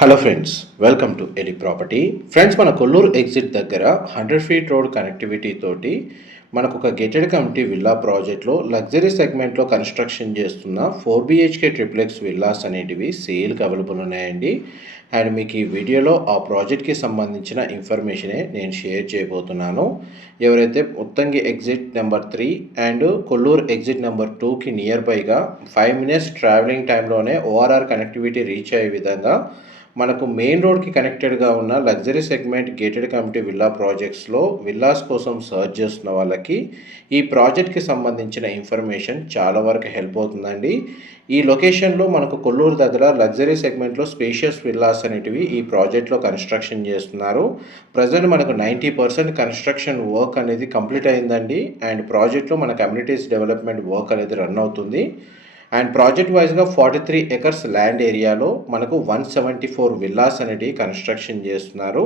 Hello friends, welcome to ఎలి property. Friends, మన Kollur exit దగ్గర 100 ఫీట్ రోడ్ కనెక్టివిటీ తోటి మనకు ఒక గేటెడ్ కమ్యూనిటీ విల్లా ప్రాజెక్ట్లో లగ్జరీ సెగ్మెంట్లో కన్స్ట్రక్షన్ చేస్తున్న 4 BHK ట్రిప్లెక్స్ విల్లాస్ అనేటివి సేల్కి అవైలబుల్ ఉన్నాయండి. అండ్ మీకు ఈ వీడియోలో ఆ ప్రాజెక్ట్కి సంబంధించిన ఇన్ఫర్మేషనే నేను షేర్ చేయబోతున్నాను. ఎవరైతే Muthangi exit number 3 and Kollur exit number 2కి నియర్ బైగా 5 మినిట్స్ ట్రావెలింగ్ టైంలోనే ఓఆర్ఆర్ కనెక్టివిటీ రీచ్ అయ్యే విధంగా మనకు మెయిన్ రోడ్కి కనెక్టెడ్గా ఉన్న luxury segment gated community villa ప్రాజెక్ట్స్లో విల్లాస్ కోసం సర్చ్ చేస్తున్న వాళ్ళకి ఈ ప్రాజెక్ట్కి సంబంధించిన ఇన్ఫర్మేషన్ చాలా వరకు హెల్ప్ అవుతుందండి. ఈ లొకేషన్లో మనకు కొల్లూరు దగ్గర లగ్జరీ సెగ్మెంట్లో స్పేషియస్ విల్లాస్ అనేటివి ఈ ప్రాజెక్ట్లో కన్స్ట్రక్షన్ చేస్తున్నారు. ప్రజెంట్ మనకు 90% కన్స్ట్రక్షన్ వర్క్ అనేది కంప్లీట్ అయిందండి. అండ్ ప్రాజెక్ట్లో మన కమ్యూనిటీస్ డెవలప్మెంట్ వర్క్ అనేది రన్ అవుతుంది. అండ్ ప్రాజెక్ట్ వైజ్గా 43 ఎకర్స్ ల్యాండ్ ఏరియాలో మనకు 174 విల్లాస్ అనేటివి కన్స్ట్రక్షన్ చేస్తున్నారు.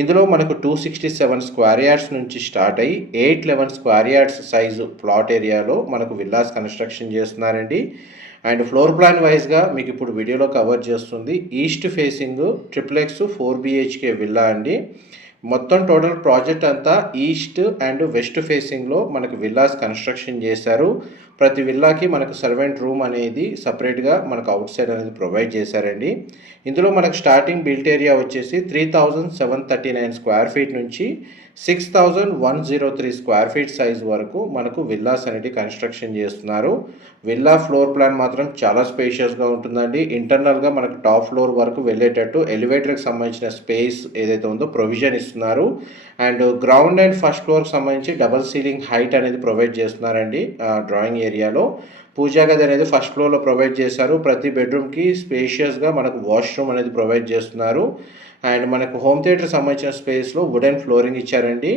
ఇందులో మనకు 267 స్క్వేర్ యార్డ్స్ నుంచి స్టార్ట్ అయ్యి 811 స్క్వేర్ యార్డ్స్ సైజు ప్లాట్ ఏరియాలో మనకు విల్లాస్ కన్స్ట్రక్షన్ చేస్తున్నారండి. అండ్ ఫ్లోర్ ప్లాన్ వైజ్గా మీకు ఇప్పుడు వీడియోలో కవర్ చేస్తుంది east facing triplex 4 BHK villa అండి. మొత్తం టోటల్ ప్రాజెక్ట్ అంతా ఈస్ట్ అండ్ వెస్ట్ ఫేసింగ్లో మనకు విల్లాస్ కన్స్ట్రక్షన్ చేశారు. ప్రతి విల్లాకి మనకు సర్వెంట్ రూమ్ అనేది సపరేట్గా మనకు అవుట్ సైడ్ అనేది ప్రొవైడ్ చేశారండి. ఇందులో మనకు స్టార్టింగ్ బిల్ట్ ఏరియా వచ్చేసి 3739 స్క్వేర్ ఫీట్ నుంచి 6103 స్క్వేర్ ఫీట్ సైజ్ వరకు మనకు విల్లాస్ అనేది కన్స్ట్రక్షన్ చేస్తున్నారు. విల్లా ఫ్లోర్ ప్లాన్ మాత్రం చాలా స్పేషియస్గా ఉంటుందండి. ఇంటర్నల్గా మనకు టాప్ ఫ్లోర్ వరకు వెళ్ళేటట్టు ఎలివేటర్కి సంబంధించిన స్పేస్ ఏదైతే ఉందో ప్రొవిజన్ ఇస్తున్నారు. అండ్ గ్రౌండ్ అండ్ ఫస్ట్ ఫ్లోర్కి సంబంధించి డబల్ సీలింగ్ హైట్ అనేది ప్రొవైడ్ చేస్తున్నారండి. డ్రాయింగ్ ఏరియాలో పూజా గది అనేది ఫస్ట్ ఫ్లోర్లో ప్రొవైడ్ చేశారు. ప్రతి బెడ్రూమ్కి స్పేషియస్గా మనకు వాష్రూమ్ అనేది ప్రొవైడ్ చేస్తున్నారు. అండ్ మనకు హోమ్ థియేటర్ సంబంధించిన స్పేస్లో వుడెన్ ఫ్లోరింగ్ ఇచ్చారండి.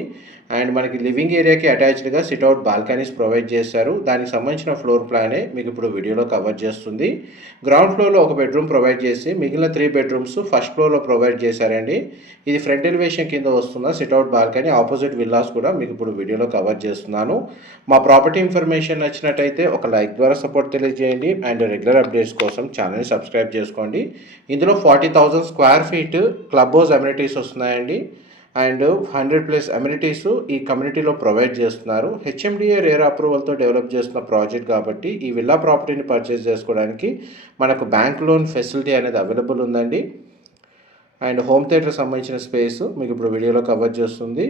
అండ్ మనకి లివింగ్ ఏరియాకి అటాచ్డ్గా సిట్అవుట్ బాల్కనీస్ ప్రొవైడ్ చేశారు. దానికి సంబంధించిన ఫ్లోర్ ప్లానే మీకు ఇప్పుడు వీడియోలో కవర్ చేస్తుంది. గ్రౌండ్ ఫ్లోర్లో ఒక బెడ్రూమ్ ప్రొవైడ్ చేసి మిగిలిన 3 బెడ్రూమ్స్ ఫస్ట్ ఫ్లోర్లో ప్రొవైడ్ చేశారండి. ఇది ఫ్రంట్ ఎలివేషన్ కింద వస్తున్న సిట్అవుట్ బాల్కనీ ఆపోజిట్ విల్లాస్ కూడా మీకు ఇప్పుడు వీడియోలో కవర్ చేస్తున్నాను. మా ప్రాపర్టీ ఇన్ఫర్మేషన్ నచ్చినట్టయితే ఒక లైక్ ద్వారా సపోర్ట్ తెలియజేయండి. అండ్ రెగ్యులర్ అప్డేట్స్ కోసం ఛానల్ని సబ్స్క్రైబ్ చేసుకోండి. ఇందులో 40,000 square feet club house amenities వస్తున్నాయండి. అండ్ 100+ అమ్యూనిటీస్ ఈ కమ్యూనిటీలో ప్రొవైడ్ చేస్తున్నారు. హెచ్ఎండిఏ రేర్ అప్రూవల్తో డెవలప్ చేస్తున్న ప్రాజెక్ట్ కాబట్టి ఈ విల్లా ప్రాపర్టీని పర్చేస్ చేసుకోవడానికి మనకు బ్యాంక్ లోన్ ఫెసిలిటీ అనేది అవైలబుల్ ఉందండి. అండ్ హోమ్ థియేటర్ సంబంధించిన స్పేస్ మీకు ఇప్పుడు వీడియోలో కవర్ చేస్తుంది.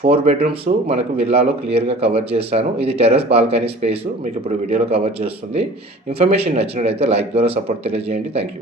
4 బెడ్రూమ్స్ మనకు విల్లాలో క్లియర్గా కవర్ చేశాను. ఇది టెర్రస్ బాల్కనీ స్పేస్ మీకు ఇప్పుడు వీడియోలో కవర్ చేస్తుంది. ఇన్ఫర్మేషన్ నచ్చినట్లయితే లైక్ ద్వారా సపోర్ట్ తెలియజేయండి. Thank you.